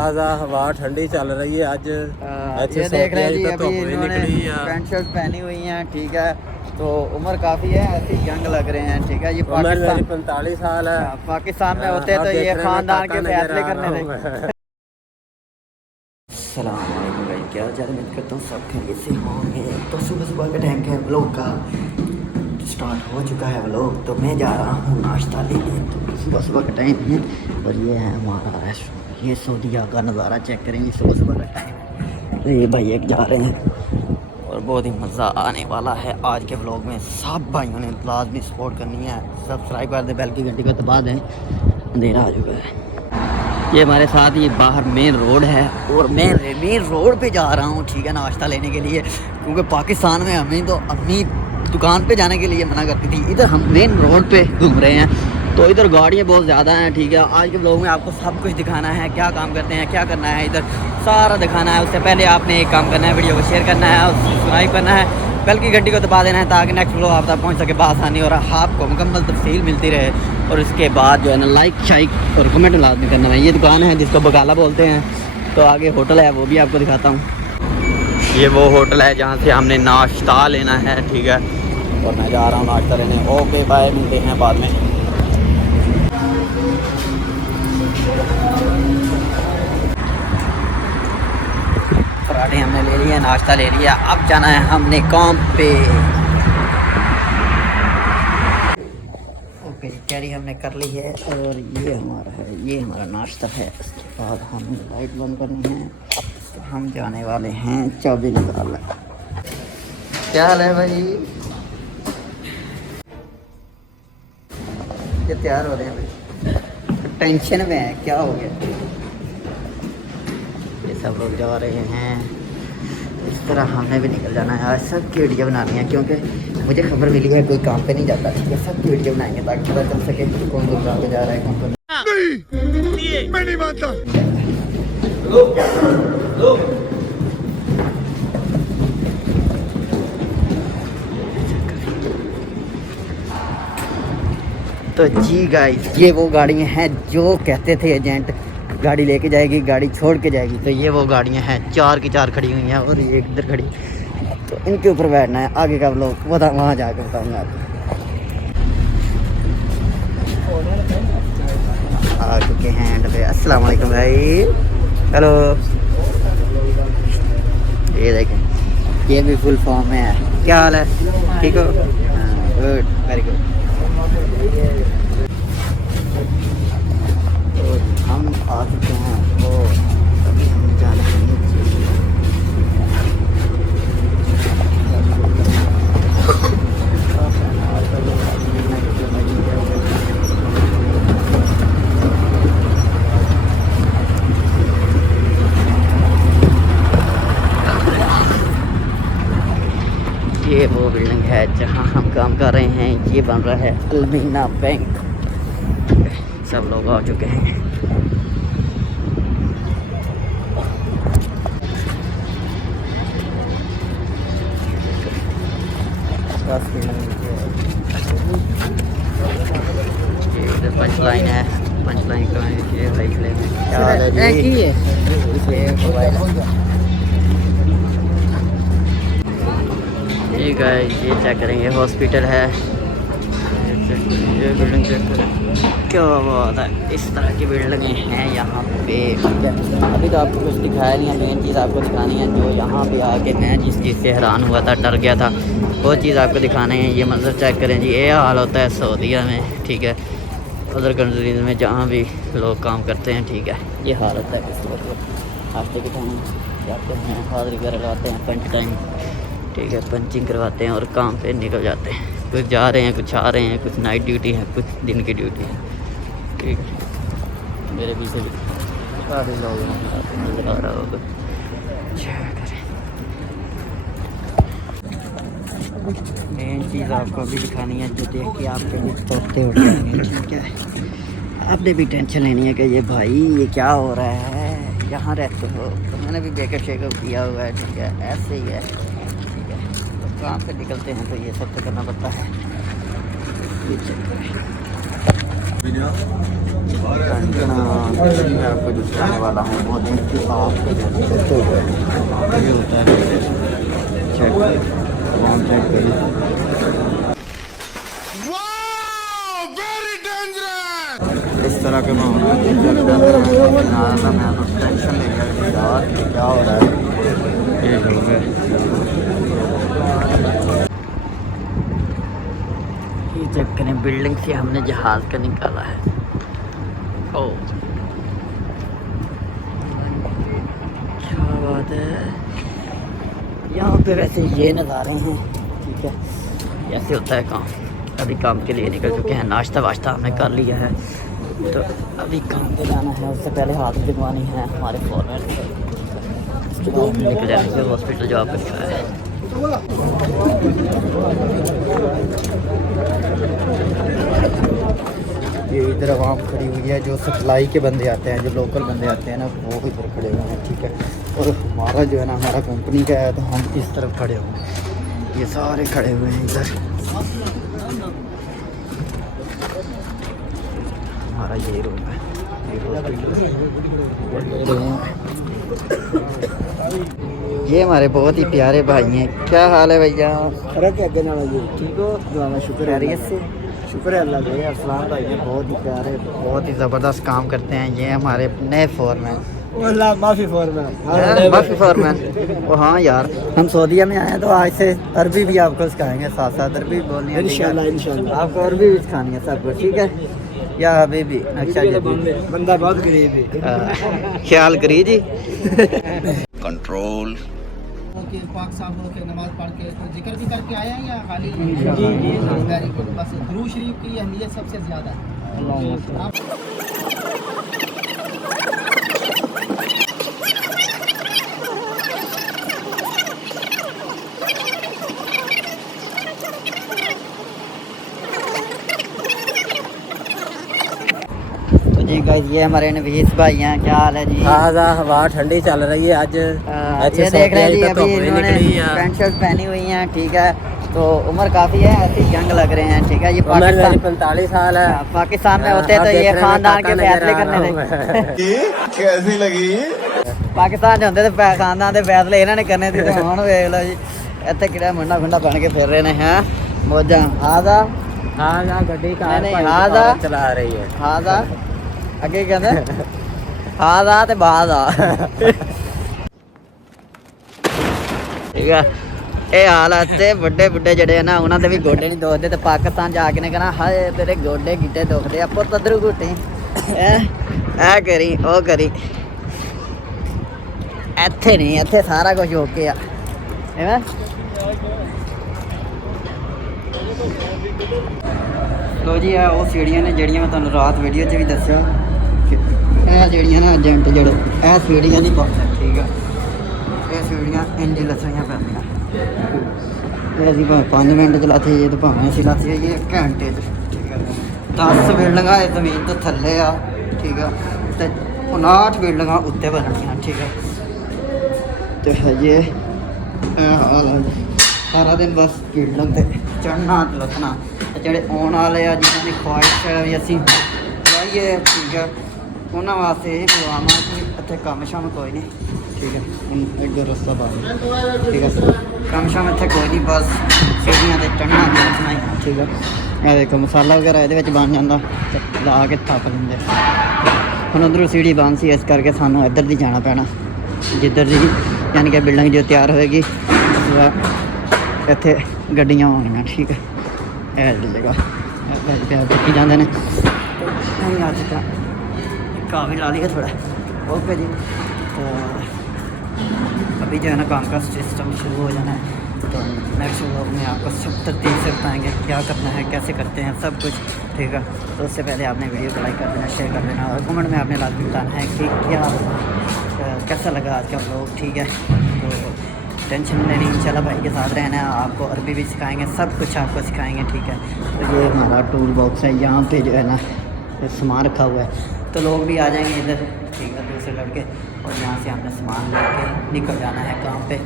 ताज़ा हवा ठंडी चल रही है आज। ये देख रहे हैं जी, अभी इन्होंने पैंट शर्ट पहनी हुई हैं, ठीक है। तो उम्र काफ़ी है, ऐसे यंग लग रहे हैं, ठीक है। ये पाकिस्तान 45 साल है। पाकिस्तान में होते तो ये खानदान के फैसले करने थे। अस्सलाम वालेकुम भाई, क्या हाल चाल है? उम्मीद करता हूँ सब खैरियत से होंगे। तो सुबह सुबह का टाइम है, व्लॉग का स्टार्ट हो चुका है व्लॉग। तो मैं जा रहा हूँ नाश्ता लेने। तो सुबह सुबह का टाइम है और ये है हमारा रेस्टोरेंट। ये सऊदीया का नज़ारा चेक करेंगे सुबह सुबह का टाइम। तो ये भाई एक जा रहे हैं और बहुत ही मज़ा आने वाला है आज के व्लॉग में। सब भाइयों ने लाजमी सपोर्ट करनी है, सब्सक्राइब कर दें, बेल की घंटी को दबा दें। अंधेरा आ चुका है। ये हमारे साथ ये बाहर मेन रोड है और मैं मेन रोड पे जा रहा हूँ, ठीक है, नाश्ता लेने के लिए। क्योंकि पाकिस्तान में अम्मी दुकान पे जाने के लिए मना करती थी। इधर हम मेन रोड पे घूम रहे हैं, तो इधर गाड़ियाँ बहुत ज़्यादा हैं, ठीक है। आज के व्लॉग में आपको सब कुछ दिखाना है, क्या काम करते हैं, क्या करना है, इधर सारा दिखाना है। उससे पहले आपने एक काम करना है, वीडियो को शेयर करना है और सब्सक्राइब करना है, बेल की घंटी को दबा देना है, ताकि नेक्स्ट व्लॉग आप तक पहुँच सके बआसानी और आपको मुकम्मल तफसील मिलती रहे। और उसके बाद जो है ना लाइक शाइक और कमेंट लाजमी करना है। ये दुकान है जिसको बगाला बोलते हैं। तो आगे होटल है, वो भी आपको दिखाता हूँ। ये वो होटल है जहाँ से हमने नाश्ता लेना है, ठीक है। और मैं जा रहा हूँ नाश्ता लेने। ओके बाय, मिलते हैं बाद में। पराठे हमने ले लिए, नाश्ता ले लिया, अब जाना है हमने काम पे। ओके, कैरी हमने कर ली है और ये हमारा है, ये हमारा नाश्ता है। उसके बाद हमें लाइट बंद करनी है, तो हम जाने वाले हैं चाबी निकालने। क्या हाल है भाई? ये तैयार हो रहे हैं भाई, टेंशन में है, क्या हो गया? ये सब लोग जा रहे हैं, इस तरह हमने भी निकल जाना है। आज सबकी वीडियो बनानी है, क्योंकि मुझे खबर मिली है कोई काम पे नहीं जाता, ठीक है। सबकी वीडियो बनाएंगे ताकि पता चल सके कौन कौन कहाँ पे जा रहा है, कौन कौन नहीं। मैं नहीं मानता। तो जी गाइस, ये वो गाड़ियाँ हैं जो कहते थे एजेंट गाड़ी लेके जाएगी, गाड़ी छोड़ के जाएगी। तो ये वो गाड़ियाँ हैं, 4 की 4 खड़ी हुई हैं और ये इधर खड़ी। तो इनके ऊपर बैठना है। आगे का लोग वहाँ जाकर बताऊँगा आपको। आ चुके हैं एंड पे। अस्सलाम वालेकुम भाई, हेलो। ये देखें, ये भी फुल फॉर्म में है। क्या हाल है, ठीक हो? Good, very good. तो हम आ चुके हैं और अभी हम जाना है ये वो बिल्डिंग है जहाँ हम काम कर रहे हैं। ये बन रहा है अलमीना बैंक। सब लोग आ चुके हैं। इधर पंच लाइन है, पंच लाइन का ये भाई खड़े हैं। क्या हाल है जी? ये गाइस, ये चेक करेंगे, हॉस्पिटल है। ये बिल्डिंग चेक करें, क्या बात है। इस तरह की बिल्डिंगें हैं यहाँ पे, ठीक है। अभी तो आपको कुछ दिखाया नहीं है, मेन चीज़ आपको दिखानी है जो यहाँ पे आके मैं जिस चीज़ से हैरान हुआ था, डर गया था, वो चीज़ आपको दिखाने हैं। ये मंजर चेक करें जी, ये हाल होता है सऊदीया में, ठीक है। अदर कंट्रीज़ में जहाँ भी लोग काम करते हैं, ठीक है, ये हाल होता है। किसी वक्त हफ्ते के टाइम जाते हैं, हाजिरी वगैरह लगाते हैं, पंच टाइम, ठीक है, पंचिंग करवाते हैं और काम पे निकल जाते हैं। कुछ जा रहे हैं, कुछ आ रहे हैं, कुछ नाइट ड्यूटी है, कुछ दिन की ड्यूटी है, ठीक है। मेरे पीछे भी काफ़ी लोग नज़र आ रहा होगा। मेन चीज़ आपको अभी दिखानी है जो देख के आपके भी तोड़ते उठ जाएंगे, ठीक है। आपने भी टेंशन लेनी है कि ये भाई ये क्या हो रहा है, यहाँ रहते हो। तो मैंने भी बेकअप शेकअप किया हुआ है, ठीक है, ऐसे ही है, ठीक है। तो काम से निकलते हैं तो ये सब तो करना पड़ता है। मैं आपको जो सिखाने वाला हूँ वो देख के आपको जो है ये होता है चेक करें। इस तरह के मामले मैं तो टेंशन ले गया कि यार क्या हो रहा है। ये लोग ये चेक करें, बिल्डिंग से हमने जहाज़ का निकाला है। ओ क्या बात है। यहाँ पे वैसे ये नज़ारे हैं, ठीक है। ऐसे होता है काम। अभी काम के लिए निकल चुके हैं, नाश्ता वाश्ता हमने कर लिया है, तो अभी काम पे जाना है। उससे पहले हाथ दिखवानी है हमारे फॉरनर से, उसके बाद निकल जाएंगे हॉस्पिटल जॉब करना है। ये इधर आवाम खड़ी हुई है, जो सप्लाई के बंदे आते हैं, जो लोकल बंदे आते हैं ना, वो इधर खड़े हुए हैं, ठीक है। और हमारा जो है ना, हमारा कंपनी का है, तो हम इस तरफ खड़े हुए हैं। ये सारे खड़े हुए हैं इधर। हमारा ये रूम है, ये हमारे बहुत ही प्यारे भाई हैं। क्या हाल है भैया? फर्क है अगे नाल जी ठीक हो? दुआ शुक्र है, खैरियत से? शुक्र है अल्लाह का। असलाम भाई हैं, बहुत ही प्यारे, बहुत ही ज़बरदस्त काम करते हैं। ये हमारे नए फोरमैन, अल्लाह माफ़ी फॉरमैन, माफ़ी फोरमैन। वो हाँ यार, हम सऊदीया में आए हैं, तो आज से अरबी भी आपको सिखाएंगे, साथ साथ अरबी बोलनी है इंशाल्लाह इंशाल्लाह। आपको, अरबी भी सिखानी है सबको, ठीक है। या हबीबी अच्छा जी, बंदा बहुत गरीब है। ख्याल करिए जी। कंट्रोल पाक साहब के नमाज पढ़ के तो जिक्र भी करके आए हैं या खाली? जी वेरी गुड। बस दुरूद शरीफ की अहमियत सबसे ज़्यादा है। जी गाइस, ये हमारे नवीस भाई हैं। क्या हाल है जी? ताज़ा हवा ठंडी चल रही है आज। ये देख रहे हैं जी, अभी इन्होंने पैंट शर्ट पहनी हुई हैं, ठीक है। तो उम्र काफ़ी है, ऐसी यंग लग रहे हैं, ठीक है। ये पाकिस्तान 45 साल है। पाकिस्तान में होते तो ये खानदान के फैसले करने थे। कैसी लगी? पाकिस्तान होते तो खानदान के फैसले इन्होंने करने थे। तो हुण वेख लो जी, इत्थे किहड़ा मुंडा खुंडा बन के फिर रहे ने हैं मौजां। हाजा हाँ गड्डी नहीं, हाजा चला रही है। हाजा अगे कहते हाजा ते बाजा, ठीक है। ये हाल है बड़े बुढ़े जड़े है ना, उन्होंने भी गोडे नहीं दुखते, तो पाकिस्तान जाके ने कहना हाय तेरे गोडे गिट्टे दुखते, पुत अदरू घुटी ऐ करी ओ करी। इत्थे नहीं, इत्थे सारा कुछ ओके आ। लो जी, वो सीढ़ियाँ ने जड़ियाँ मैं तुहानूं रात वीडियो च भी दस्सिया, जड़ियाँ ना एजेंट जड़े ए सीढ़ियाँ नहीं पाते, ठीक है। ये सीढ़ियाँ इंज लसनियाँ पैंदियां, ये असीं भावें 5 मिनट चलाते ये, तो भावें असीं लाते ये घंटे च, ठीक है। 10 बिल्डिंगां जमीन तो थल्ले आ, ठीक है, तो 59 बिल्डिंगां उत्ते बननियां, ठीक है। तो है ये हाल है, सारा दिन बस बिल्डिंग ते चढ़ना लथना। ਜਿਹੜੇ ਆਉਣ ਵਾਲੇ ਆ ਜਿਨ੍ਹਾਂ ਦੀ ਖੁਆਇਸ਼ ਹੈ ਵੀ ਅਸੀਂ ਲਾਈਏ, ਠੀਕ ਹੈ, ਉਹਨਾਂ ਵਾਸਤੇ ਇਹ ਪ੍ਰੋਗਰਾਮ ਆ ਕਿ ਇੱਥੇ ਕੰਮ ਸ਼ਾਮ ਕੋਈ ਨਹੀਂ, ਠੀਕ ਹੈ। ਹੁਣ ਇੱਧਰ ਰਸਤਾ ਬਾਹਰ, ਠੀਕ ਹੈ। ਕੰਮ ਸ਼ਾਮ ਇੱਥੇ ਕੋਈ ਨਹੀਂ, ਬਸ ਸੀੜੀਆਂ 'ਤੇ ਚੜ੍ਹਨਾ ਚੜ੍ਹਨਾ ਹੀ, ਠੀਕ ਹੈ। ਇਹ ਦੇਖੋ ਮਸਾਲਾ ਵਗੈਰਾ ਇਹਦੇ ਵਿੱਚ ਬਣ ਜਾਂਦਾ, ਲਾ ਕੇ ਥੱਪ ਲੈਂਦੇ। ਹੁਣ ਉੱਧਰੋਂ ਸੀੜੀ ਬੰਦ ਸੀ, ਇਸ ਕਰਕੇ ਸਾਨੂੰ ਇੱਧਰ ਦੀ ਜਾਣਾ ਪੈਣਾ, ਜਿੱਧਰ ਦੀ ਯਾਨੀ ਕਿ ਬਿਲਡਿੰਗ ਜੋ ਤਿਆਰ ਹੋਏਗੀ ਇੱਥੇ ਗੱਡੀਆਂ ਆਉਣੀਆਂ, ਠੀਕ ਹੈ। जगह प्यार देखी जाते हैं, नहीं आज काफ़ी ला लिया थोड़ा, ओके जी। तो अभी जो है ना काम का सिस्टम शुरू हो जाना है, तो नेक्स्ट व्लॉग में आपको सब तरतीब से बताएंगे क्या करना है, कैसे करते हैं सब कुछ, ठीक है। तो उससे पहले आपने वीडियो को लाइक कर देना, शेयर कर देना, और कमेंट में आपने लाजमी बताना है कि क्या कैसा लगा आज का व्लॉग, ठीक है। तो टेंशन लेनी, इंशाल्लाह भाई के साथ रहना है, आपको अरबी भी सिखाएंगे, सब कुछ आपको सिखाएंगे, ठीक है। तो ये हमारा टूल बॉक्स है, यहाँ पे जो है ना सामान रखा हुआ है, तो लोग भी आ जाएंगे इधर, ठीक है, दूसरे लड़के, और यहाँ से हमने सामान लेके निकल जाना है काम पे।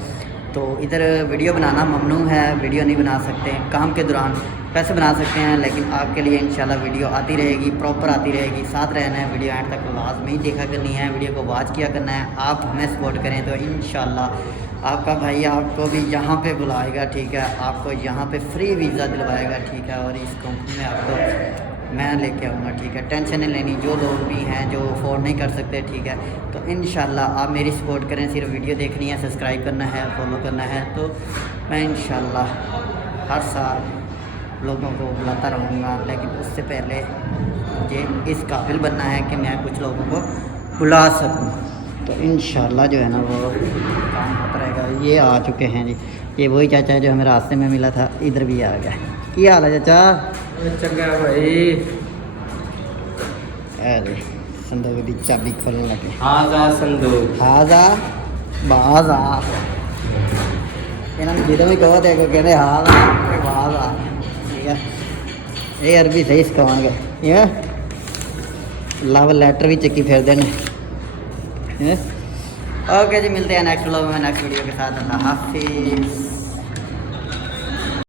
तो इधर वीडियो बनाना ममनू है, वीडियो नहीं बना सकते काम के दौरान। पैसे बना सकते हैं लेकिन आपके लिए इंशाल्लाह वीडियो आती रहेगी, प्रॉपर आती रहेगी। साथ रहना है, वीडियो एंड तक लाजमी देखा करनी है, वीडियो को वॉच किया करना है। आप हमें सपोर्ट करें तो इंशाल्लाह आपका भाई आपको भी यहाँ पे बुलाएगा, ठीक है। आपको यहाँ पे फ्री वीज़ा दिलवाएगा, ठीक है। और इस कंपनी में आपको मैं लेके आऊँगा, ठीक है। टेंशन नहीं लेनी, जो लोग भी हैं जो अफोर्ड नहीं कर सकते, ठीक है। तो इंशाल्लाह आप मेरी सपोर्ट करें, सिर्फ वीडियो देखनी है, सब्सक्राइब करना है, फॉलो करना है। तो मैं इंशाल्लाह हर साल लोगों को बुलाता रहूँगा, लेकिन उससे पहले मुझे इस काबिल बनना है कि मैं कुछ लोगों को बुला सकूँ। तो इंशाल्लाह जो है ना वो काम होता रहेगा। ये आ चुके हैं जी, ये वही चाचा है जो हमें रास्ते में मिला था, इधर भी आ गया। क्या हाल है चाचा? चंगा भाई। अरे संदूक की चाबी खोलने लगे। हाजा संदूक। हाजा बाजा इन्होंने जिधर भी कहो देखो कहते हाजा बाजा, ठीक है। ये अरबी सही सिखाएंगे, ये लव लेटर भी चक्की फिर देने। ओके जी, मिलते हैं नेक्स्ट व्लॉग में नेक्स्ट वीडियो के साथ। अल्लाह हाफिज़।